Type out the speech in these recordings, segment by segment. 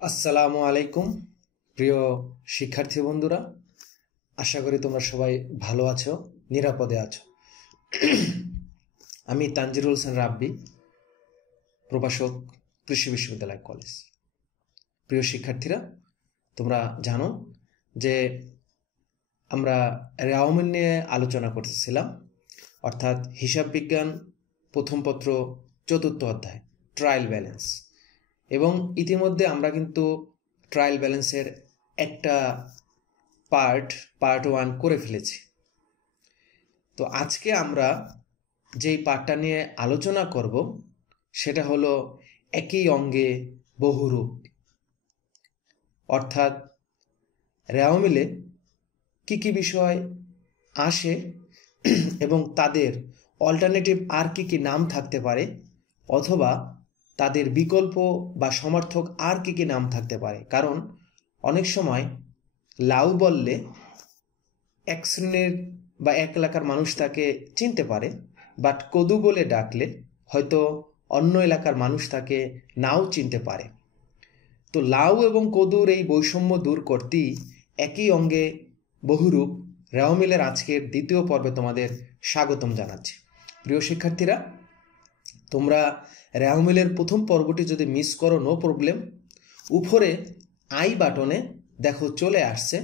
আসসালামু আলাইকুম প্রিয় শিক্ষার্থী বন্ধুরা, আশা করি তোমরা সবাই ভালো আছো, নিরাপদে আছো। আমি তানজিরুল হোসেন রাব্বি, প্রভাষক, কৃষি বিশ্ববিদ্যালয় কলেজ। প্রিয় শিক্ষার্থীরা, তোমরা জানো যে আমরা রাওমেল নিয়ে আলোচনা করতেছিলাম, অর্থাৎ হিসাব বিজ্ঞান প্রথম পত্র ৪র্থ অধ্যায় ট্রায়াল ব্যালেন্স। এবং ইতিমধ্যে আমরা কিন্তু ট্রায়াল ব্যালেন্সের একটা পার্ট 1 করে ফেলেছি। তো আজকে আমরা যেই পার্টটা নিয়ে আলোচনা করব সেটা হলো একই অঙ্গে বহুরূপ, অর্থাৎ রাওমেলে কি কি বিষয় আসে এবং তাদের অল্টারনেটিভ আর কি কি নাম থাকতে পারে, অথবা তাদের বিকল্প বা সমার্থক আর কি কি নাম থাকতে পারে। কারণ অনেক সময় লাউ বললে এক শ্রেণীর বা এক এলাকার মানুষ তাকে চিনতে পারে, বাট কদু বলে ডাকলে হয়তো অন্য এলাকার মানুষ তাকে নাও চিনতে পারে। তো লাউ এবং কদুর এই বৈষম্য দূর করতেই একই অঙ্গে বহুরূপ রাওমেলের আজকের দ্বিতীয় পর্বে তোমাদের স্বাগতম জানাচ্ছি। প্রিয় শিক্ষার্থীরা, তোমরা রাওমেলের প্রথম পর্বটি যদি মিস করো, নো প্রবলেম, উপরে আই বাটনে দেখো চলে আসছে,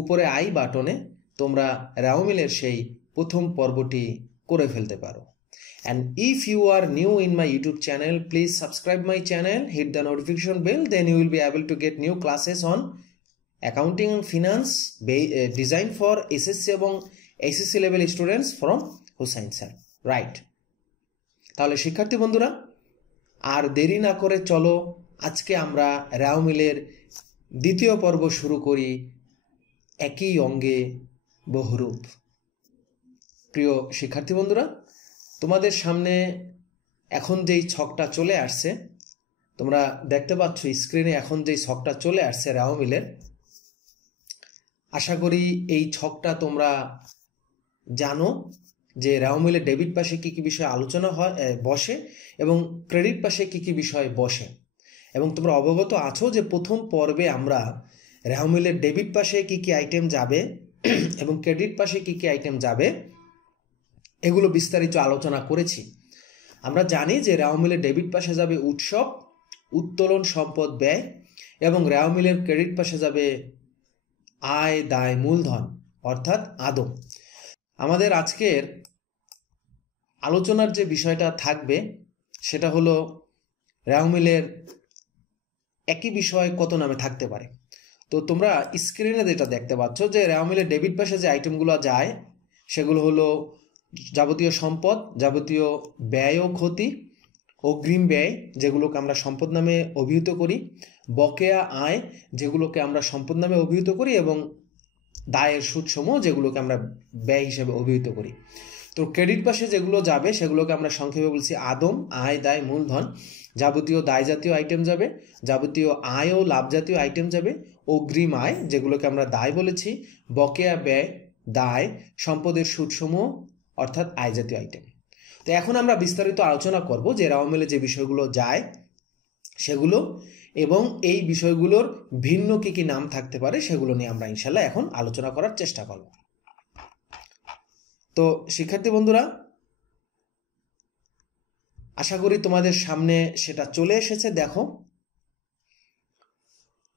উপরে আই বাটনে তোমরা রাওমেলের সেই প্রথম পর্বটি করে ফেলতে পারো। And if you are new in my YouTube channel, please subscribe my channel, hit the notification bell, then you will be able to get new classes on accounting and finance design for SSC এবং SSC level students from Hussain sir. Right. তাহলে শিক্ষার্থী বন্ধুরা, আর দেরি না করে চলো আজকে আমরা রাওমেলের দ্বিতীয় পর্ব শুরু করি, একই অঙ্গে বহুরূপ। প্রিয় শিক্ষার্থী বন্ধুরা, তোমাদের সামনে এখন যেই ছকটা চলে আসছে, তোমরা দেখতে পাচ্ছ স্ক্রিনে এখন যেই ছকটা চলে আসছে রাওমেলের, আশা করি এই ছকটা তোমরা জানো যে রাওমেলের ডেবিট পাশে কি কি বিষয় আলোচনা হয় বসে এবং ক্রেডিট পাশে কি কি বিষয় বসে। এবং তোমরা অবগত আছো যে প্রথম পর্বে আমরা রাওমেলের ডেবিট পাশে কি কি আইটেম যাবে এবং ক্রেডিট পাশে কি কি আইটেম যাবে এগুলো বিস্তারিত আলোচনা করেছি। আমরা জানি যে রাওমেলের ডেবিট পাশে যাবে উৎসব, উত্তোলন, সম্পদ, ব্যয়, এবং রাওমেলের ক্রেডিট পাশে যাবে আয়, দায়, মূলধন অর্থাৎ আদম। আমাদের আজকের আলোচনার যে বিষয়টা থাকবে সেটা হলো রাওমেলের একই বিষয় কত নামে থাকতে পারে। তো তোমরা স্ক্রিনে যেটা দেখতে পাচ্ছ যে রাওমেলের ডেবিট পাশে যে আইটেমগুলো যায় সেগুলো হলো যাবতীয় সম্পদ, যাবতীয় ব্যয় ও ক্ষতি, অগ্রিম ব্যয় যেগুলোকে আমরা সম্পদ নামে অভিহিত করি, বকেয়া আয় যেগুলোকে আমরা সম্পদ নামে অভিহিত করি, এবং দায়ের সুদসমূহ যেগুলোকে আমরা ব্যয় হিসেবে অভিহিত করি। তো ক্রেডিট পাশে যেগুলো যাবে সেগুলোকে আমরা সংক্ষেপে বলছি আদম, আয়, দায়, মূলধন। যাবতীয় দায় জাতীয় আইটেম যাবে, যাবতীয় আয় ও লাভ জাতীয় আইটেম যাবে, অগ্রিম আয় যেগুলোকে আমরা দায় বলেছি, বকেয়া ব্যয়, দায়, সম্পদের সুদসমূহ অর্থাৎ আয় জাতীয় আইটেম। তো এখন আমরা বিস্তারিত আলোচনা করব যে রাওমেলে যে বিষয়গুলো যায় সেগুলো এবং এই বিষয়গুলোর ভিন্ন কি কি নাম থাকতে পারে সেগুলো নিয়ে আমরা ইনশাল্লাহ এখন আলোচনা করার চেষ্টা করব। তো শিক্ষার্থী বন্ধুরা, আশা করি তোমাদের সামনে সেটা চলে এসেছে। দেখো,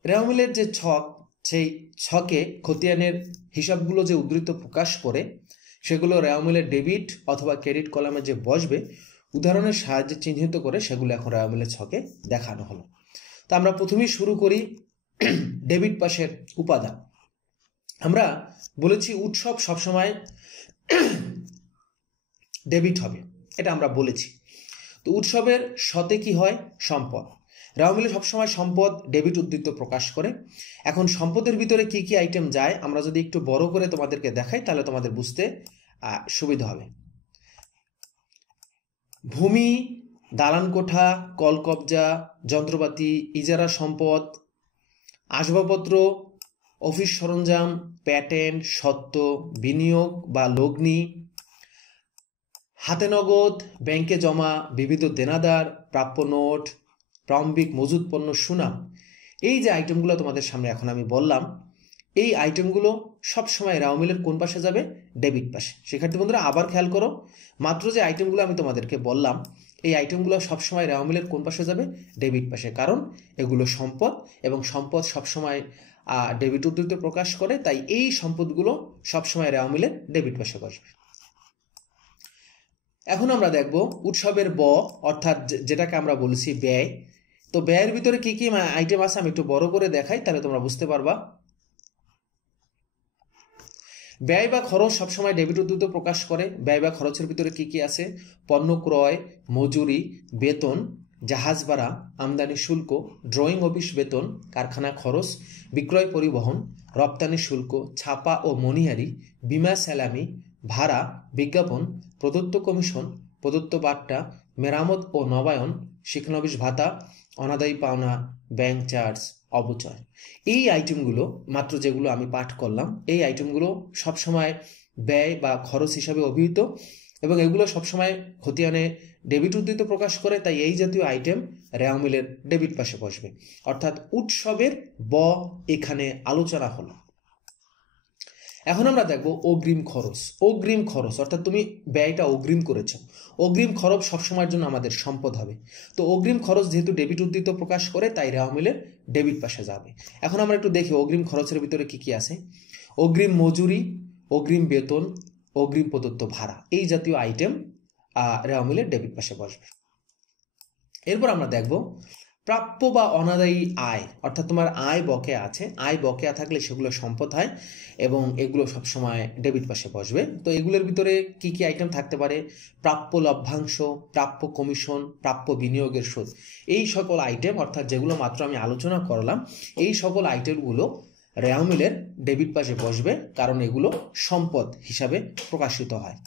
রাওমেলের যে ছক, সেই ছকে খতিয়ানের হিসাবগুলো যে উদ্ধৃত প্রকাশ করে সেগুলো রাওমেলের ডেবিট অথবা ক্রেডিট কলামে যে বসবে উদাহরণের সাহায্যে চিহ্নিত করে সেগুলো এখন রাওমেলের ছকে দেখানো হলো। তা আমরা প্রথমেই শুরু করি ডেবিট পাশের উপাদান। আমরা বলেছি উৎসব সবসময় ডেবিট হবে, এটা আমরা বলেছি। তো উৎসবের শতে কি হয়? সম্পদ। রাওমেলে সবসময় সম্পদ ডেবিট উদ্ধৃত প্রকাশ করে। এখন সম্পদের ভিতরে কি কি আইটেম যায় আমরা যদি একটু বড় করে তোমাদেরকে দেখাই তাহলে তোমাদের বুঝতে সুবিধা হবে। ভূমি, দালান কোঠা, কলকবজা, যন্ত্রপাতি, ইজারা সম্পদ, আসবাবপত্র, অফিস সরঞ্জাম, প্যাটেন্ট, সত্ত্ব, বিনিয়োগ বা লগ্নি, হাতে নগদ, ব্যাংকে জমা, বিবিধ দেনাদার, প্রাপ্য নোট, প্রারম্ভিক মজুদ পণ্য সুনাম, এই যে আইটেমগুলো তোমাদের সামনে এখন আমি বললাম, এই আইটেমগুলো সবসময় রেওয়ামিলের কোন পাশে যাবে? ডেবিট পাশে। শিক্ষার্থী বন্ধুরা আবার খেয়াল করো, মাত্র যে আইটেমগুলো আমি তোমাদেরকে বললাম, এই আইটেমগুলো সবসময় রেওয়ামিলের কোন পাশে যাবে? ডেবিট পাশে। কারণ এগুলো সম্পদ, এবং সম্পদ সবসময় ডেবিট উদ্ধৃতি প্রকাশ করে, তাই এই সম্পদগুলো সবসময় রেওয়ামিলের ডেবিট পাশে বসবে। এখন আমরা দেখব উৎসবের ব, অর্থাৎ যেটাকে আমরা বলছি ব্যয়। তো ব্যয়ের ভিতরে কি কি আইটেম আছে আমি একটু বড় করে দেখাই, তাহলে তোমরা বুঝতে পারবা। ব্যয় বা খরচ সবসময় ডেবিট উদ্ধৃতি প্রকাশ করে। ব্যয় বা খরচের ভিতরে কি কি আছে? পণ্য ক্রয়, মজুরি, বেতন, জাহাজ ভাড়া, আমদানি শুল্ক, ড্রয়িং অফিস বেতন, কারখানা খরচ, বিক্রয় পরিবহন, রপ্তানি শুল্ক, ছাপা ও মনিহারি, বিমা স্যালামি, ভাড়া, বিজ্ঞাপন, প্রদত্ত কমিশন, প্রদত্ত বাট্টা, মেরামত ও নবায়ন, শিক্ষানবিশ ভাতা, অনাদায়ী পাওনা, ব্যাংক চার্জ, অবচয়। এই আইটেমগুলো মাত্র যেগুলো আমি পাঠ করলাম, এই আইটেমগুলো সবসময় ব্যয় বা খরচ হিসাবে অভিহিত, এবং এগুলো সবসময় খতিয়ানে ডেবিট উদ্ধৃতি প্রকাশ করে, তাই এই জাতীয় আইটেম রেওয়ামিলের ডেবিট পাশে বসবে। অর্থাৎ উৎসবের ব এখানে আলোচনা হলো। এখন আমরা দেখব অগ্রিম খরচ। অগ্রিম খরচ অর্থাৎ তুমি ব্যয়টা অগ্রিম করেছ, অগ্রিম খরচ সবসময়ের জন্য আমাদের সম্পদ হবে। তো অগ্রিম খরচ যেহেতু ডেবিট উদ্ধৃতি প্রকাশ করে, তাই রেওয়ামিলের ডেবিট পাশে যাবে। এখন আমরা একটু দেখি অগ্রিম খরচের ভিতরে কি কি আছে। অগ্রিম মজুরি, অগ্রিম বেতন, অগ্রিম প্রদত্ত ভাড়া, এই জাতীয় আইটেম রেওয়ামিলের ডেবিট পাশে বসবে। এরপর আমরা দেখব প্রাপ্য বা অনাদায়ী আয়, অর্থাৎ তোমার আয় বকেয়া আছে, আয় বকেয়া থাকলে সেগুলো সম্পদ হয়, এবং এগুলো সবসময় ডেবিট পাশে বসবে। তো এগুলোর ভিতরে কি কি আইটেম থাকতে পারে? প্রাপ্য লভ্যাংশ, প্রাপ্য কমিশন, প্রাপ্য বিনিয়োগের সুদ, এই সকল আইটেম, অর্থাৎ যেগুলো মাত্র আমি আলোচনা করলাম, এই সকল আইটেমগুলো রেওয়ামিলের ডেবিট পাশে বসবে, কারণ এগুলো সম্পদ হিসাবে প্রকাশিত হয়।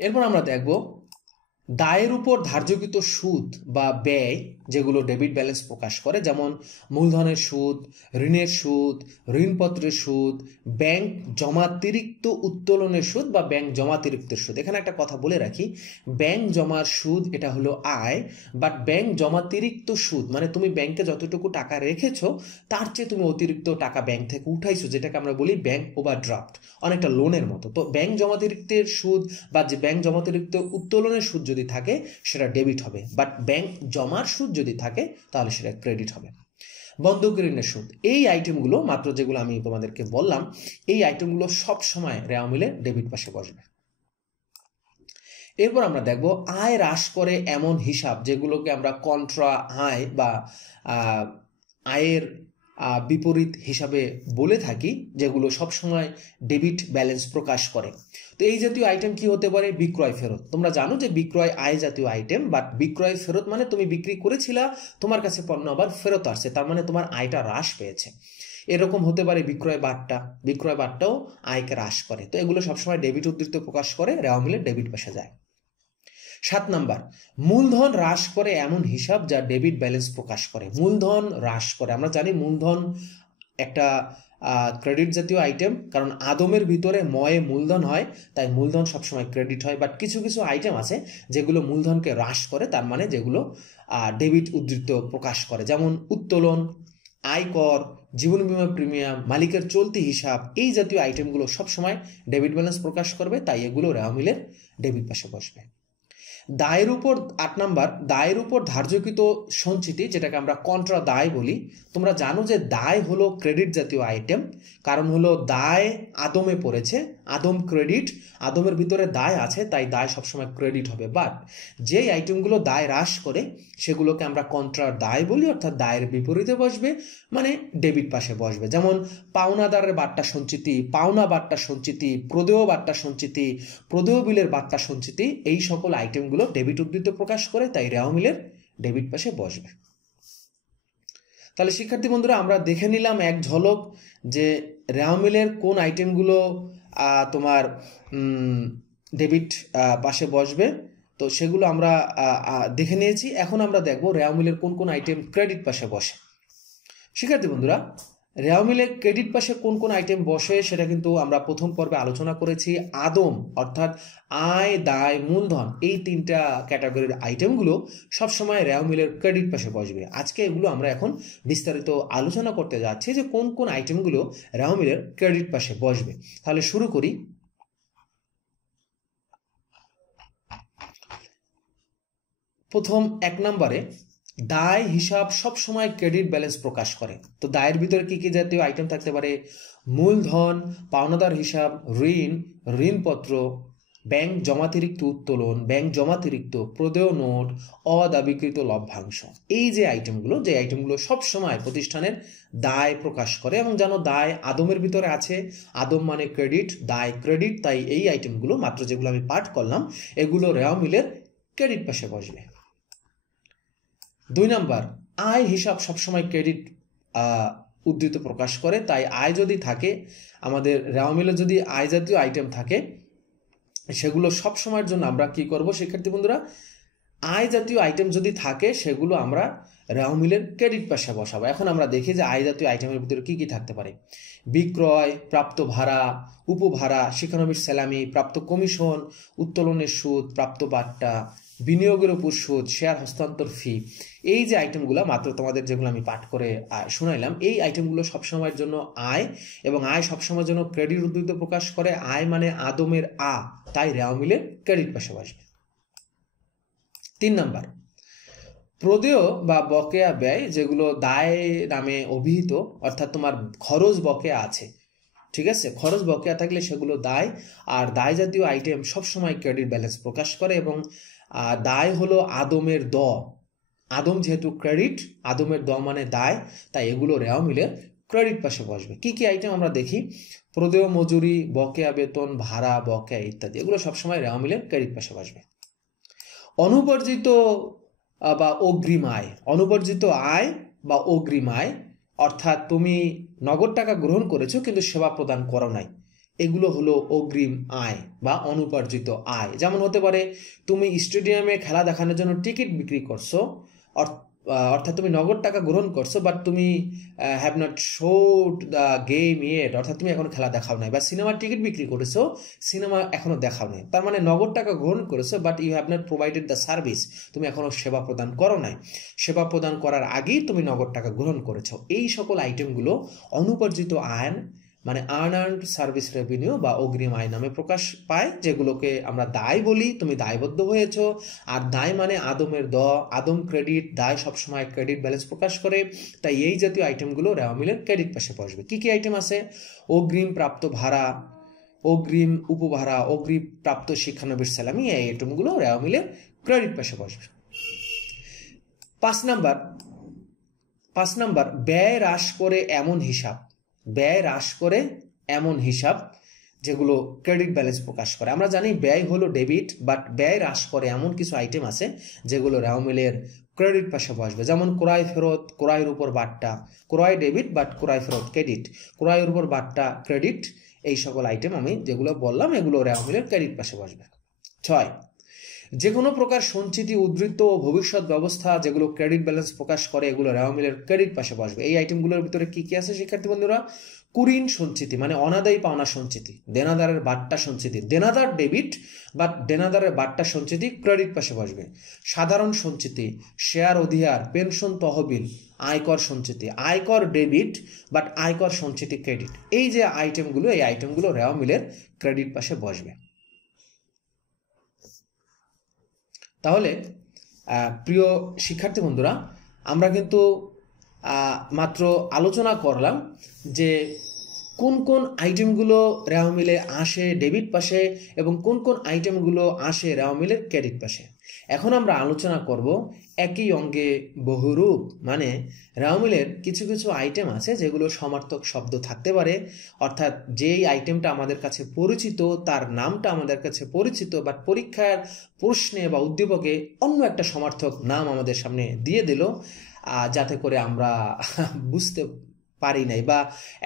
এরপর আমরা দেখব দায়ের উপর ধার্যকৃত সুদ বা ব্যয়, যেগুলো ডেবিট ব্যালেন্স প্রকাশ করে, যেমন মূলধনের সুদ, ঋণের সুদ, ঋণপত্রের সুদ, ব্যাংক জমাতিরিক্ত উত্তোলনের সুদ বা ব্যাংক জমাতিরিক্তের সুদ। এখানে একটা কথা বলে রাখি, ব্যাংক জমার সুদ এটা হলো আয়, বাট ব্যাংক জমাতিরিক্ত সুদ মানে তুমি ব্যাংকে যতটুকু টাকা রেখেছো তার চেয়ে তুমি অতিরিক্ত টাকা ব্যাংক থেকে উঠাইছো, যেটাকে আমরা বলি ব্যাংক ওভারড্রাফট, অনেকটা লোনের মতো। তো ব্যাংক জমাতিরিক্তের সুদ বা যে ব্যাংক জমাতিরিক্ত উত্তোলনের সুদ যদি থাকে সেটা ডেবিট হবে, বাট ব্যাংক জমার সুদ যদি থাকে তাহলে সেটা ক্রেডিট হবে। বন্ধক ঋণের সুদ, এই আইটেমগুলো মাত্র যেগুলো আমি তোমাদেরকে বললাম, এই আইটেমগুলো সব সময় রেওয়ামিলে ডেবিট পাশে বসবে। এরপর আমরা দেখব আয় হ্রাস করে এমন হিসাব, যেগুলোকে আমরা কন্ট্রা আয় বা আয়ের বিপরীত হিসাবে বলে থাকি, যেগুলো সবসময় ডেবিট ব্যালেন্স প্রকাশ করে। তো এই জাতীয় আইটেম কি হতে পারে? বিক্রয় ফেরত। তোমরা জানো যে বিক্রয় আয় জাতীয় আইটেম, বাট বিক্রয় ফেরত মানে তুমি বিক্রি করেছিলা, তোমার কাছে পণ্য আবার ফেরত আসছে, তার মানে তোমার আয়টা হ্রাস পেয়েছে। এরকম হতে পারে বিক্রয় বাট্টা, বিক্রয় বাট্টাও আয়কে হ্রাস করে। তো এগুলো সবসময় ডেবিট উদ্ধৃতি প্রকাশ করে, রেওয়ামিলের ডেবিট পাশে যায়। 7 নাম্বার, মূলধন হ্রাস করে এমন হিসাব যা ডেবিট ব্যালেন্স প্রকাশ করে। মূলধন হ্রাস করে, আমরা জানি মূলধন একটা ক্রেডিট জাতীয় আইটেম, কারণ আদমের ভিতরে ময়ে মূলধন হয়, তাই মূলধন সবসময় ক্রেডিট হয়। বাট কিছু কিছু আইটেম আছে যেগুলো মূলধনকে হ্রাস করে, তার মানে যেগুলো ডেবিট উদ্ধৃতি প্রকাশ করে, যেমন উত্তোলন, আয়কর, জীবন বীমা প্রিমিয়াম, মালিকের চলতি হিসাব, এই জাতীয় আইটেমগুলো সবসময় ডেবিট ব্যালেন্স প্রকাশ করবে, তাই এগুলো রেওয়ামিলের ডেবিট পাশে বসবে। দায়ের উপর 8 নাম্বার, দায়ের উপর ধার্যকৃত সঞ্চিতি, যেটাকে আমরা কন্ট্রা দায় বলি। তোমরা জানো যে দায় হলো ক্রেডিট জাতীয় আইটেম, কারণ হলো দায় আদমে পড়েছে, আদম ক্রেডিট, আদমের ভিতরে দায় আছে, তাই দায় সবসময় ক্রেডিট হবে। বাট যেই আইটেমগুলো দায় হ্রাস করে সেগুলোকে আমরা কন্ট্রা দায় বলি, অর্থাৎ দায়ের বিপরীতে বসবে, মানে ডেবিট পাশে বসবে। যেমন পাওনাদারের বাট্টা সঞ্চিতি, পাওনা বাট্টা সঞ্চিতি, প্রদেয় বাট্টা সঞ্চিতি, প্রদেয় বিলের বাট্টা সঞ্চিতি, এই সকল আইটেমগুলো ডেবিট উদ্ধৃতি প্রকাশ করে, তাই রেওয়ামিলের ডেবিট পাশে বসবে। তাহলে শিক্ষার্থী বন্ধুরা, আমরা দেখে নিলাম এক ঝলক যে রেওয়ামিলের কোন আইটেমগুলো তোমার ডেবিট পাশে বসবে, তো সেগুলো আমরা দেখে নিয়েছি। এখন আমরা দেখব রেওয়ামিলের কোন কোন আইটেম ক্রেডিট পাশে বসে। শিক্ষার্থী বন্ধুরা, রেওয়া মিলে ক্রেডিট পাশে কোন কোন আইটেম বসে সেটা কিন্তু আমরা প্রথম পর্বে আলোচনা করেছি। আদম অর্থাৎ আয়, দায়, মূলধন, এই তিনটা ক্যাটাগরির আইটেমগুলো সবসময় রেওয়া মিলের ক্রেডিট পাশে বসবে। আজকে এগুলো আমরা এখন বিস্তারিত আলোচনা করতে যাচ্ছি যে কোন কোন আইটেমগুলো রেওয়া মিলের ক্রেডিট পাশে বসবে। তাহলে শুরু করি। প্রথম 1 নম্বরে দায় হিসাব সব সময় ক্রেডিট ব্যালেন্স প্রকাশ করে। তো দায়ের ভিতরে কি কি জাতীয় আইটেম থাকতে পারে? মূলধন, পাওনাদার হিসাব, ঋণ, ঋণপত্র, ব্যাংক জমাতিরিক্ত উত্তোলন, ব্যাংক জমাতিরিক্ত, প্রদেয় নোট, অদাবিকৃত লভ্যাংশ। এই যে আইটেমগুলো সব সময় প্রতিষ্ঠানের দায় প্রকাশ করে। এবং জানো দায় আদমের ভিতরে আছে, আদম মানে ক্রেডিট, দায় ক্রেডিট, তাই এই আইটেমগুলো মাত্র যেগুলো আমি পাঠ করলাম এগুলো রেওয়া মিলের ক্রেডিট পাশে বসবে। 2 নাম্বার, আয় হিসাব সবসময় ক্রেডিট উদ্ধৃত প্রকাশ করে। তাই আয় যদি থাকে, আমাদের রেওয়া মিলে যদি আয় জাতীয় আইটেম থাকে সেগুলো সব সময়ের জন্য আমরা কি করব শিক্ষার্থী বন্ধুরা? আয় জাতীয় আইটেম যদি থাকে সেগুলো আমরা রেওয়া মিলের ক্রেডিট পাশে বসাবো। এখন আমরা দেখি যে আয় জাতীয় আইটেমের ভিতরে কি কি থাকতে পারে। বিক্রয়, প্রাপ্ত ভাড়া, উপভাড়া, শিক্ষানবিশ স্যালামি, প্রাপ্ত কমিশন, উত্তোলনের সুদ, প্রাপ্ত বাট্টা, বিনিয়োগের উপর সুদ, শেয়ার হস্তান্তর ফি। এই যে আইটেমগুলো মাত্র তোমাদের যেগুলো আমি পাঠ করে শোনাইলাম, এই আইটেমগুলো সবসময়ের জন্য আয়, এবং আয় সবসময়ের জন্য ক্রেডিট উদ্ধৃত প্রকাশ করে। আয় মানে আদমের আ, তাই রেওয়া মিলের ক্রেডিট পাশে বসবে। 3 নাম্বার, প্রদেয় বা বকেয়া ব্যয়, যেগুলো দায় নামে অভিহিত, অর্থাৎ তোমার খরচ বকেয়া আছে, ঠিক আছে, খরচ বকেয়া থাকলে সেগুলো দায়। আর দায় জাতীয় আইটেম সবসময় ক্রেডিট ব্যালেন্স প্রকাশ করে। এবং দায় হলো আদমের দ, আদম যেহেতু ক্রেডিট, আদমের দ মানে দায়, তাই এগুলো রেওয়া মিলের ক্রেডিট পাশে বসবে। কি কি আইটেম আমরা দেখি? প্রদেয় মজুরি, বকেয়া বেতন, ভাড়া, বকেয়া ইত্যাদি, এগুলো সবসময় রেওয়া মিলের ক্রেডিট পাশে বসবে। অনুবর্জিত বা অগ্রিম আয়, অনুবর্জিত আয় বা অগ্রিম আয়, অর্থাৎ তুমি নগদ টাকা গ্রহণ করেছো কিন্তু সেবা প্রদান করো নাই, এগুলো হলো অগ্রিম আয় বা অনুপার্জিত আয়। যেমন হতে পারে তুমি স্টেডিয়ামে খেলা দেখানোর জন্য টিকিট বিক্রি করছো, অর্থাৎ তুমি নগদ টাকা গ্রহণ করছো, বাট তুমি have not showed the game yet, অর্থাৎ তুমি এখন খেলা দেখাও নাই। বা সিনেমার টিকিট বিক্রি করেছো, সিনেমা এখনো দেখাও নাই, তার মানে নগদ টাকা গ্রহণ করেছো but you have not provided the service, তুমি এখনো সেবা প্রদান করো নাই। সেবা প্রদান করার আগেই তুমি নগদ টাকা গ্রহণ করেছো। এই সকল আইটেমগুলো অনুপার্জিত আয় মানে আনআর্নড সার্ভিস রেভিনিউ বা অগ্রিম আয় নামে প্রকাশ পায়, যেগুলোকে আমরা দায় বলি। তুমি দায়বদ্ধ হয়েছো, আর দায় মানে আদমের দ, আদম ক্রেডিট, দায় সবসময় ক্রেডিট ব্যালেন্স প্রকাশ করে। তাই এই জাতীয় আইটেমগুলো রেওয়া মিলের ক্রেডিট পাশে বসবে। কি কি আইটেম আছে? অগ্রিম প্রাপ্ত ভাড়া, অগ্রিম উপভাড়া, অগ্রিম প্রাপ্ত শিক্ষানবিশ স্যালামি, এই আইটেমগুলো রেওয়া মিলের ক্রেডিট পাশে বসবে। 5 নাম্বার, ব্যয় হ্রাস করে এমন হিসাব, ব্যয় হ্রাস করে এমন হিসাব যেগুলো ক্রেডিট ব্যালেন্স প্রকাশ করে। আমরা জানি ব্যয় হলো ডেবিট, বাট ব্যয় হ্রাস করে এমন কিছু আইটেম আছে যেগুলো রেওয়া মিলের ক্রেডিট পাশে বসবে। যেমন ক্রয় ফেরত, ক্রয়ের উপর বাট্টা, ক্রয় ডেবিট বাট ক্রয় ফেরত ক্রেডিট, ক্রয়ের উপর বাট্টা ক্রেডিট, এই সকল আইটেম আমি যেগুলো বললাম এগুলো রেওয়া মিলের ক্রেডিট পাশে বসবে। 6, যে কোনো প্রকার সঞ্চিতি, উদ্ধৃত ও ভবিষ্যৎ ব্যবস্থা যেগুলো ক্রেডিট ব্যালেন্স প্রকাশ করে, এগুলো রেওয়া মিলের ক্রেডিট পাশে বসবে। এই আইটেমগুলোর ভিতরে কি কি আছে শিক্ষার্থী বন্ধুরা? কুঋণ সঞ্চিতি মানে অনাদায়ী পাওনা সঞ্চিতি, দেনাদারের বাট্টা সঞ্চিতি, দেনাদার ডেবিট বাট দেনাদারের বাট্টা সঞ্চিতি ক্রেডিট পাশে বসবে। সাধারণ সঞ্চিতি, শেয়ার অধিহার, পেনশন তহবিল, আয়কর সঞ্চিতি, আয়কর ডেবিট বাট আয়কর সঞ্চিতি ক্রেডিট। এই যে আইটেমগুলো, এই আইটেমগুলো রেওয়া মিলের ক্রেডিট পাশে বসবে। তাহলে প্রিয় শিক্ষার্থী বন্ধুরা, আমরা কিন্তু মাত্র আলোচনা করলাম যে কোন কোন আইটেমগুলো রেওয়া মিলে আসে ডেবিট পাশে এবং কোন কোন আইটেমগুলো আসে রেওয়া মিলের ক্রেডিট পাশে। এখন আমরা আলোচনা করব একই অঙ্গে বহুরূপ, মানে রেওয়া মিলের কিছু কিছু আইটেম আছে যেগুলো সমার্থক শব্দ থাকতে পারে, অর্থাৎ যেই আইটেমটা আমাদের কাছে পরিচিত, তার নামটা আমাদের কাছে পরিচিত, বাট পরীক্ষার প্রশ্নে বা উদ্দীপকে অন্য একটা সমার্থক নাম আমাদের সামনে দিয়ে দিল, যাতে করে আমরা বুঝতে পারি নাই, বা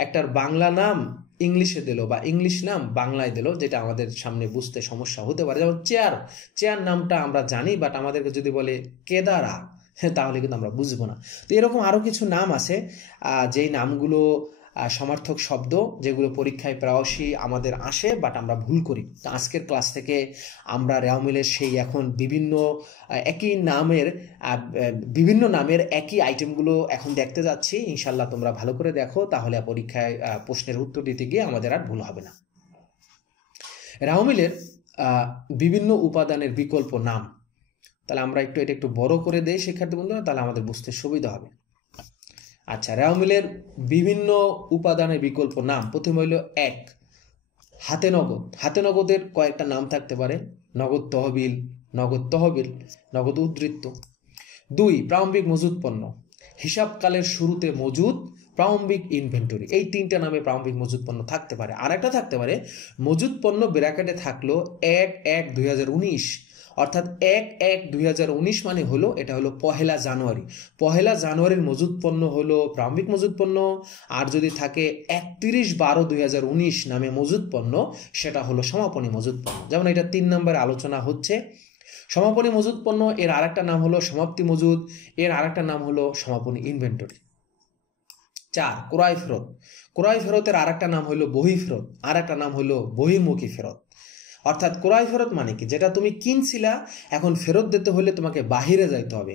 একটার বাংলা নাম ইংলিশে দিল বা ইংলিশ নাম বাংলায় দিল, যেটা আমাদের সামনে বুঝতে সমস্যা হতে পারে। যেমন চেয়ার, চেয়ার নামটা আমরা জানি, বাট আমাদেরকে যদি বলে কেদারা, তাহলে কিন্তু আমরা বুঝবো না। তো এরকম আরো কিছু নাম আছে যেই নামগুলো সমার্থক শব্দ যেগুলো পরীক্ষায় প্রায়শই আমাদের আসে, বাট আমরা ভুল করি। তো আজকের ক্লাস থেকে আমরা রেওয়ামিলের সেই এখন বিভিন্ন নামের একই আইটেমগুলো এখন দেখতে যাচ্ছি। ইনশাল্লাহ তোমরা ভালো করে দেখো, তাহলে পরীক্ষায় প্রশ্নের উত্তর দিতে গিয়ে আমাদের আর ভুল হবে না। রেওয়ামিলের বিভিন্ন উপাদানের বিকল্প নাম, তাহলে আমরা এটা একটু বড় করে দেই শিক্ষার্থী বন্ধুরা, তাহলে আমাদের বুঝতে সুবিধা হবে। আচ্ছা, রেওয়ামিলের বিভিন্ন উপাদানের বিকল্প নাম, প্রথম হইল 1 হাতে নগদ। হাতে নগদের কয়েকটা নাম থাকতে পারে, নগদ তহবিল, নগদ উদ্ধৃত্ত। 2 প্রারম্ভিক মজুদ পণ্য, হিসাবকালের শুরুতে মজুদ, প্রারম্ভিক ইনভেন্টরি। এই 3টা নামে প্রারম্ভিক মজুদ পণ্য থাকতে পারে। আর একটা থাকতে পারে মজুদ পণ্য ব্র্যাকেটে থাকলো 1/1/2019, অর্থাৎ 1/1/2019 মানে হলো এটা হলো 1 জানুয়ারি। 1 জানুয়ারির মজুদ পণ্য হলো প্রারম্ভিক মজুদ পণ্য। আর যদি থাকে 31/12/2019 নামে মজুদ পণ্য, সেটা হলো সমাপনী মজুদ পণ্য। যেমন এটা 3 নম্বরে আলোচনা হচ্ছে। সমাপনী মজুদ পণ্য এর আরেকটা নাম হলো সমাপ্তি মজুদ, এর আরেকটা নাম হলো সমাপনী ইনভেন্টরি। 4 ক্রয় ফেরত। ক্রয় ফেরতের আরেকটা নাম হলো বহি ফেরত, আরেকটা নাম হলো বহির্মুখী ফেরত। অর্থাৎ ক্রয় ফেরত মানে কি, যেটা তুমি কিনছিলা এখন ফেরত দিতে হলে তোমাকে বাহিরে যাইতে হবে।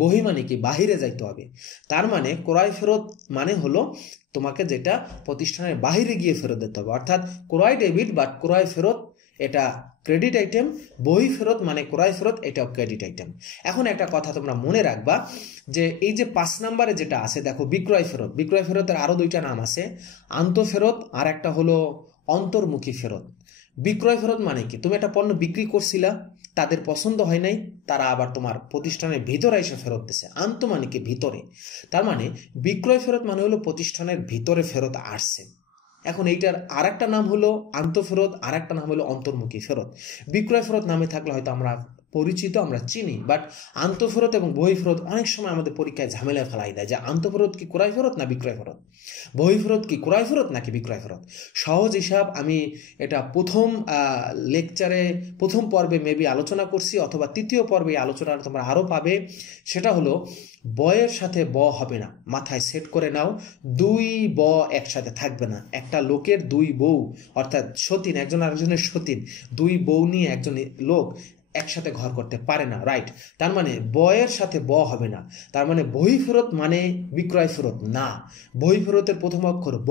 বহি মানে কি, বাহিরে যাইতে হবে। তার মানে ক্রয় ফেরত মানে হলো তোমাকে যেটা প্রতিষ্ঠানের বাহিরে গিয়ে ফেরত দিতে হবে। অর্থাৎ ক্রয় ডেবিট বা ক্রয় ফেরত এটা ক্রেডিট আইটেম, বহি ফেরত মানে ক্রয় ফেরত এটাও ক্রেডিট আইটেম। এখন একটা কথা তোমরা মনে রাখবা যে এই যে 5 নম্বরে যেটা আছে দেখো বিক্রয় ফেরত। বিক্রয় ফেরতের আরো 2টা নাম আছে, আন্তঃফেরত আর একটা হলো অন্তর্মুখী ফেরত। বিক্রয় ফেরত মানে কি, তুমি একটা পণ্য বিক্রি করছিলা, তাদের পছন্দ হয় নাই, তারা আবার তোমার প্রতিষ্ঠানের ভিতরে এসে ফেরত দিছে। আন্ত মানে কি ভিতরে, তার মানে বিক্রয় ফেরত মানে হলো প্রতিষ্ঠানের ভিতরে ফেরত আসছে। এখন এইটার আরেকটা নাম হলো আন্তঃফেরত, আরেকটা নাম হলো অন্তর্মুখী ফেরত। বিক্রয় ফেরত নামে থাকলে হয়তো আমরা পরিচিত, আমরা চিনি, বাট আন্তঃফেরত এবং বহি ফেরত অনেক সময় আমাদের পরীক্ষায় ঝামেলা ফেলাই দেয় যে আন্তঃফেরত কি ক্রয় ফেরত না বিক্রয় ফেরত, বহি ফেরত কি ক্রয় ফেরত নাকি বিক্রয় ফেরত। সহজ হিসাব আমি এটা প্রথম পর্বে মেবি আলোচনা করছি, অথবা 3য় পর্বে আলোচনা তোমরা আরো পাবে। সেটা হলো বয়ের সাথে ব হবে না, মাথায় সেট করে নাও। 2 ব একসাথে থাকবে না। একটা লোকের 2 বউ, অর্থাৎ সতীন, একজন আরেকজনের সতীন, 2 বউ নিয়ে একজন লোক একসাথে ঘর করতে পারে না, রাইট। তার মানে বয়ের সাথে ব হবে না। তার মানে বহি ফেরত মানে বিক্রয় ফেরত না। বহি ফেরতের প্রথম অক্ষর ব,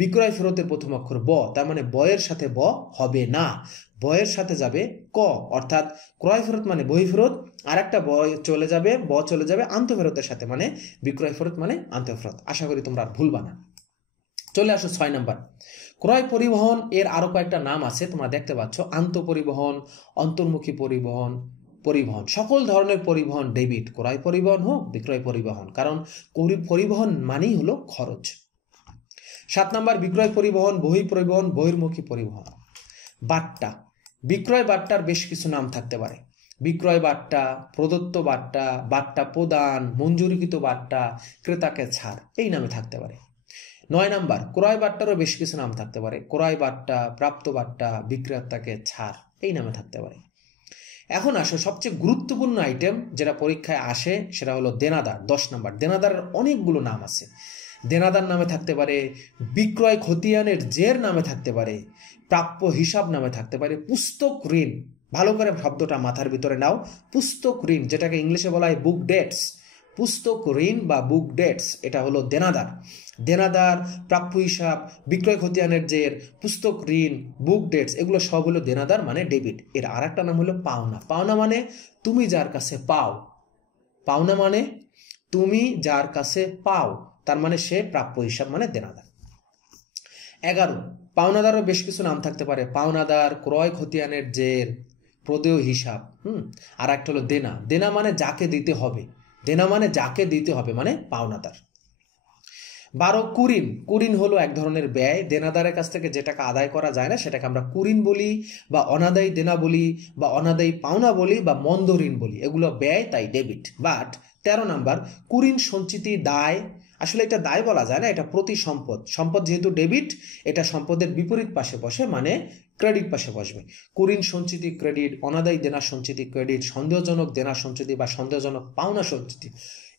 বিক্রয় ফেরতের প্রথম অক্ষর ব, তার মানে বয়ের সাথে ব হবে না। বয়ের সাথে যাবে ক, অর্থাৎ ক্রয় ফেরত মানে বহি ফেরত, আর একটা ব চলে যাবে আন্তঃফেরতের সাথে, মানে বিক্রয় ফেরত মানে আন্তঃফেরত। আশা করি তোমরা ভুলবা না। চলে আসো 6 নম্বর ক্রয় পরিবহন। এর আরো কয়েকটা নাম আছে তোমরা দেখতে পাচ্ছ, আন্তঃপরিবহন, অন্তর্মুখী পরিবহন, সকল ধরনের পরিবহন ডেবিট, ক্রয় পরিবহন হোক বিক্রয় পরিবহন, কারণ পরিবহন মানেই হলো খরচ। 7 নম্বর বিক্রয় পরিবহন, বহি পরিবহন, বহির্মুখী পরিবহন। বাট্টা, বিক্রয় বাট্টার বেশ কিছু নাম থাকতে পারে। বিক্রয় বাট্টা, প্রদত্ত বাট্টা, বাট্টা প্রদান, মঞ্জুরিকৃত বাট্টা, ক্রেতাকে ছাড়, এই নামে থাকতে পারে। 9 নম্বর ক্রয় বাট্টারও বেশ কিছু নাম থাকতে পারে। ক্রয় বাট্টা, প্রাপ্ত বাট্টা, বিক্রেতাকে ছাড়, এই নামে থাকতে পারে। এখন আসো সবচেয়ে গুরুত্বপূর্ণ আইটেম যেটা পরীক্ষায় আসে, সেটা হলো দেনাদার। 10 নম্বর দেনাদারের অনেকগুলো নাম আছে। দেনাদার নামে থাকতে পারে, বিক্রয় খতিয়ানের জের নামে থাকতে পারে, প্রাপ্য হিসাব নামে থাকতে পারে, পুস্তক ঋণ। ভালো করে শব্দটা মাথার ভিতরে নাও, পুস্তক ঋণ, যেটাকে ইংলিশে বলা হয় বুক ডেটস। পুস্তক ঋণ বা বুক ডেটস এটা হলো দেনাদার। দেনাদার, প্রাপ্য হিসাব, বিক্রয় খতিয়ানের জের, পুস্তক ঋণ, বুক ডেটস, এগুলো সব হলো দেনাদার মানে ডেবিট। এর আর একটা নাম হলো পাওনা। পাওনা মানে তুমি যার কাছে পাও। পাওনা মানে তুমি যার কাছে পাও, তার মানে সে প্রাপ্য হিসাব মানে দেনাদার। 11 পাওনাদারও বেশ কিছু নাম থাকতে পারে। পাওনাদার, ক্রয় খতিয়ানের জের, প্রদেয় হিসাব। আর একটা হলো দেনা। দেনা মানে যাকে দিতে হবে, দেনা মানে যাকে দিতে হবে মানে পাওনাদার। 12 কুরিন। কুরিন হলো এক ধরনের ব্যয়। দেনাদারের কাছ থেকে যে টাকা আদায় করা যায় না সেটাকে আমরা কুরিন বলি, বা অনাদায়ী দেনা বলি, বা অনাদায়ী পাওনা বলি, বা মন্দ ঋণ বলি। এগুলো ব্যয়, তাই ডেবিট। বাট 13 নম্বর কুরিন সঞ্চিতি দায়। আসলে এটা দায় বলা যায় না, এটা প্রতি সম্পদ। সম্পদ যেহেতু ডেবিট, এটা সম্পদের বিপরীত পাশে বসে, মানে ক্রেডিট পাশে বসবে। কুরিন সঞ্চিতি ক্রেডিট, অনাদায়ী দেনা সঞ্চিতি ক্রেডিট, সন্দেহজনক দেনা সঞ্চিতি বা সন্দেহজনক পাওনা সঞ্চিতি,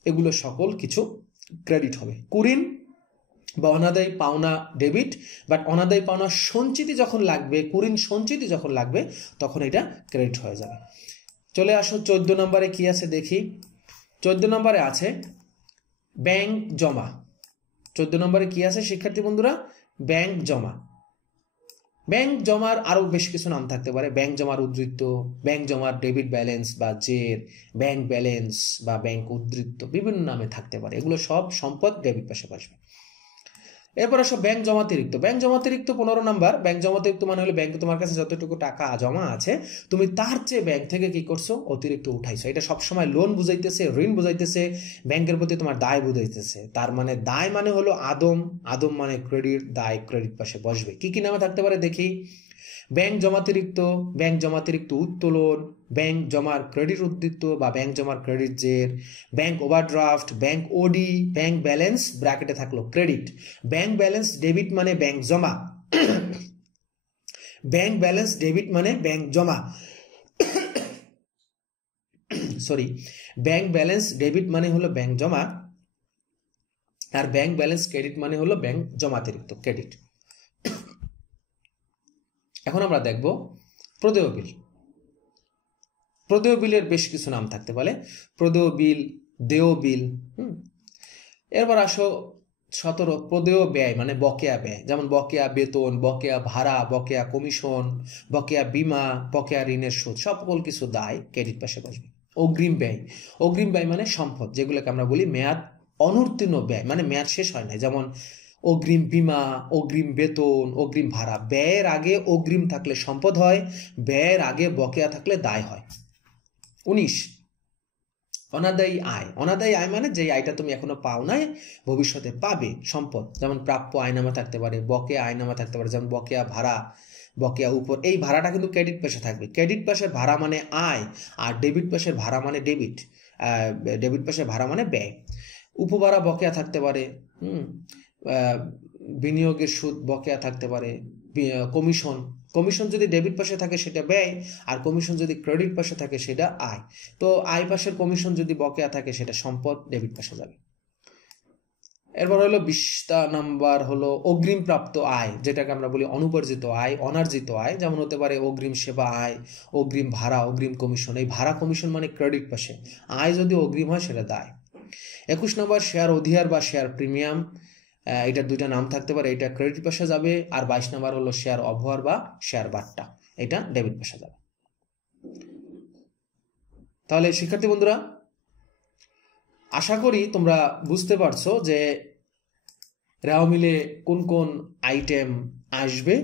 এগুলো সকল কিছু ক্রেডিট হবে। কুরিন বা অনাদায়ী পাওনা ডেবিট, বাট অনাদায়ী পাওনা সঞ্চিতি যখন লাগবে, কুঋণ সঞ্চিতি যখন লাগবে, তখন এটা ক্রেডিট হয়ে যাবে। চলে আসো 14 নম্বরে কি আছে দেখি। 14 নম্বরে আছে ব্যাংক জমা। 14 নম্বরে কি আছে শিক্ষার্থী বন্ধুরা? ব্যাংক জমা। ব্যাংক জমার আরো বেশ কিছু নাম থাকতে পারে। ব্যাংক জমার উদ্ধৃত্ত, ব্যাংক জমার ডেবিট ব্যালেন্স বা জের, ব্যাংক ব্যালেন্স বা ব্যাংক উদ্ধৃত্ত, বিভিন্ন নামে থাকতে পারে। এগুলো সব সম্পদ ডেবিট পাশে আসবে। এরপর আসো ব্যাংক জমাতিরিক্ত। ব্যাংক জমাতিরিক্ত 15 নাম্বার। ব্যাংক জমাতিরিক্ত মানে হলো ব্যাংকে তোমার কাছে যতটুকু টাকা জমা আছে, তুমি তার চেয়ে ব্যাংক থেকে কি করছো? অতিরিক্ত উঠাইছো। এটা সবসময় লোন বুঝাইতেছে, ঋণ বুঝাইতেছে, ব্যাংকের প্রতি তোমার দায় বুঝাইতেছে। তার মানে দায় মানে হলো আদম, আদম মানে ক্রেডিট, দায় ক্রেডিট পাশে বসবে। কি কি নামে থাকতে পারে দেখি। ব্যাংক জমাতিরিক্ত, ব্যাংক জমাতিরিক্ত উত্তোলন, ব্যাংক জমার ক্রেডিট উদ্ধৃত্ত বা ব্যাংক জমার ক্রেডিট জের, bank overdraft, bank OD, bank balance ব্র্যাকেটে থাকলো ক্রেডিট। ব্যাংক ব্যালেন্স ডেবিট মানে ব্যাংক জমা, ব্যাংক ব্যালেন্স ডেবিট মানে ব্যাংক জমা, সরি, ব্যাংক ব্যালেন্স ডেবিট মানে হলো ব্যাংক জমা, আর ব্যাংক ব্যালেন্স ক্রেডিট মানে হলো ব্যাংক জমাতিরিক্ত ক্রেডিট। এখন আমরা দেখব প্রদেয় বিল। প্রদেয় বিলের বেশ কিছু নাম থাকতে পারে। প্রদেয় বিল, দেয় বিল। এরপর আসো 17 প্রদেয় ব্যয় মানে বকেয়া ব্যয়, যেমন বকেয়া বেতন, বকেয়া ভাড়া, বকেয়া কমিশন, বকেয়া বীমা, বকেয়া ঋণের সুদ, সকল কিছু দায় ক্রেডিট পাশে বসবে। অগ্রিম ব্যয়, অগ্রিম ব্যয় মানে সম্পদ যেগুলোকে আমরা বলি মেয়াদ অনুত্তীর্ণ ব্যয়, মানে মেয়াদ শেষ হয় না, যেমন অগ্রিম বীমা, অগ্রিম বেতন, অগ্রিম ভাড়া। ব্যয়ের আগে অগ্রিম থাকলে সম্পদ হয়, ব্যয়ের আগে বকেয়া থাকলে দায় হয়। 19 অনাদায়ী আয়। অনাদায়ী আয় মানে যে আয়টা তুমি এখনো পাও নাই, ভবিষ্যতে পাবে, সম্পদ। যেমন প্রাপ্য আয়নামা থাকতে পারে, বকেয়া আয়নামা থাকতে পারে, যেমন বকেয়া ভাড়া, বকেয়া উপর। এই ভাড়াটা কিন্তু ক্রেডিট পাশে থাকবে। ক্রেডিট পাশের ভাড়া মানে আয়, আর ডেবিট পাশের ভাড়া মানে ডেবিট, ডেবিট পাশের ভাড়া মানে ব্যয়। উপভাড়া বকেয়া থাকতে পারে, বিনিয়োগের সুদ বকেয়া থাকতে পারে, কমিশন, কমিশন যদি ডেবিট পাশে থাকে সেটা ব্যয়, আর কমিশন যদি ক্রেডিট পাশে থাকে সেটা আয়। তো আয় পাশের কমিশন যদি বকেয়া থাকে সেটা সম্পদ, ডেবিট পাশে যাবে। এরপর হলো 20 নাম্বার হলো অগ্রিম প্রাপ্ত আয়, যেটাকে আমরা বলি অনুপার্জিত আয়, অনার্জিত আয়। যেমন হতে পারে অগ্রিম সেবা আয়, অগ্রিম ভাড়া, অগ্রিম কমিশন। এই ভাড়া কমিশন মানে ক্রেডিট পাশে, আয় যদি অগ্রিম হয় সেটা দায়। 21 নম্বর শেয়ার অধিহার বা শেয়ার প্রিমিয়াম। এটার দুইটা নাম থাকতে পারে, এটা ক্রেডিট পাশে যাবে। আর 22 নম্বর হলো শেয়ার অবহার বা শেয়ার বাট্টা, এটা ডেবিট পাশে যাবে। তাহলে শিক্ষার্থী বন্ধুরা, আশা করি তোমরা বুঝতে পারছো যে রেওয়া মিলে কোন কোন আইটেম আসবে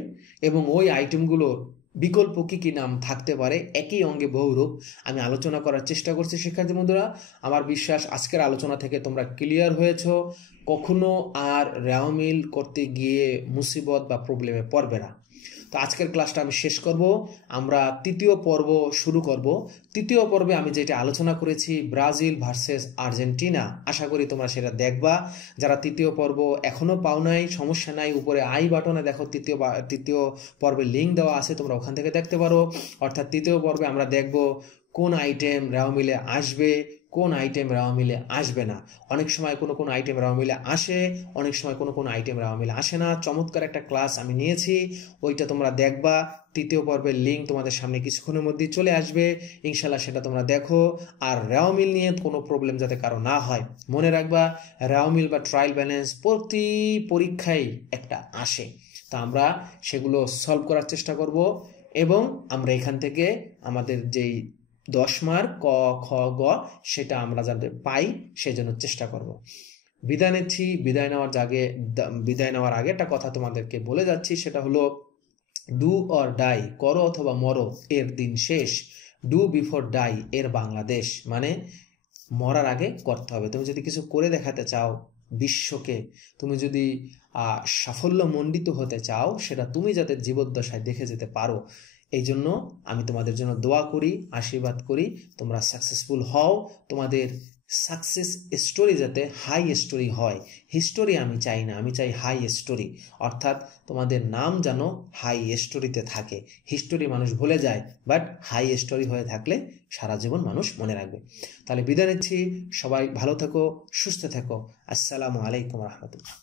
এবং ওই আইটেমগুলোর বিকল্প কি কি নাম থাকতে পারে। একই অঙ্গে বহুরূপ আমি আলোচনা করার চেষ্টা করছি। শিক্ষার্থী বন্ধুরা, আমার বিশ্বাস আজকের আলোচনা থেকে তোমরা ক্লিয়ার হয়েছো, কখনো আর রেওয়া মিল করতে গিয়ে মুসিবত বা প্রবলেমে পড়বে না। তো আজকের ক্লাসটা আমি শেষ করব, আমরা তৃতীয় পর্ব শুরু করব। তৃতীয় পর্বে আমি যেটা আলোচনা করেছি ব্রাজিল ভার্সেস আর্জেন্টিনা, আশা করি তোমরা সেটা দেখবা। যারা তৃতীয় পর্ব এখনো পাও নাই, সমস্যা নাই, উপরে আই বাটনে দেখো তৃতীয় পর্বের লিঙ্ক দেওয়া আছে, তোমরা ওখান থেকে দেখতে পারো। অর্থাৎ তৃতীয় পর্বে আমরা দেখব কোন আইটেম রেওয়া মিলে আসবে, কোন আইটেম রেওয়া মিলে আসবে না। অনেক সময় কোনো কোনো আইটেম রেওয়া মিলে আসে, অনেক সময় কোনো কোনো আইটেম রেওয়া মিলে আসে না। চমৎকার একটা ক্লাস আমি নিয়েছি, ওইটা তোমরা দেখবা। তৃতীয় পর্বের লিঙ্ক তোমাদের সামনে কিছুক্ষণের মধ্যেই চলে আসবে, ইনশাল্লাহ সেটা তোমরা দেখো। আর রেওয়া মিল নিয়ে কোনো প্রবলেম যাতে কারো না হয়, মনে রাখবা রেওয়া মিল বা ট্রায়াল ব্যালেন্স প্রতি পরীক্ষায় একটা আসে। তা আমরা সেগুলো সলভ করার চেষ্টা করব এবং আমরা এখান থেকে আমাদের যেই 10 মার্ক ক খ গ সেটা আমরা যাতে পাই সেজন্য চেষ্টা করব। বিদায় নিচ্ছি। বিদায় নেওয়ার আগে একটা কথা তোমাদেরকে বলে যাচ্ছি, সেটা হলো ডু অর ডাই, করো অথবা মরো, এর দিন শেষ। ডু বিফোর ডাই এর বাংলাদেশ, মানে মরার আগে করতে হবে। তুমি যদি কিছু করে দেখাতে চাও বিশ্বকে, তুমি যদি সাফল্যমণ্ডিত হতে চাও, সেটা তুমি যাতে জীবদ্দশায় দেখে যেতে পারো, এই জন্য আমি তোমাদের জন্য দোয়া করি, আশীর্বাদ করি, তোমরা সাকসেসফুল হও। তোমাদের সাকসেস স্টোরি যাতে হাই স্টোরি হয়। হিস্টোরি আমি চাই না, আমি চাই হাই স্টোরি। অর্থাৎ তোমাদের নাম যেন হাই স্টোরিতে থাকে। হিস্টোরি মানুষ ভুলে যায়, বাট হাই স্টোরি হয়ে থাকলে সারা জীবন মানুষ মনে রাখবে। তাহলে বিদায় নিচ্ছি, সবাই ভালো থেকো, সুস্থ থেকো। আসসালামু আলাইকুম রহমতুল্লাহ।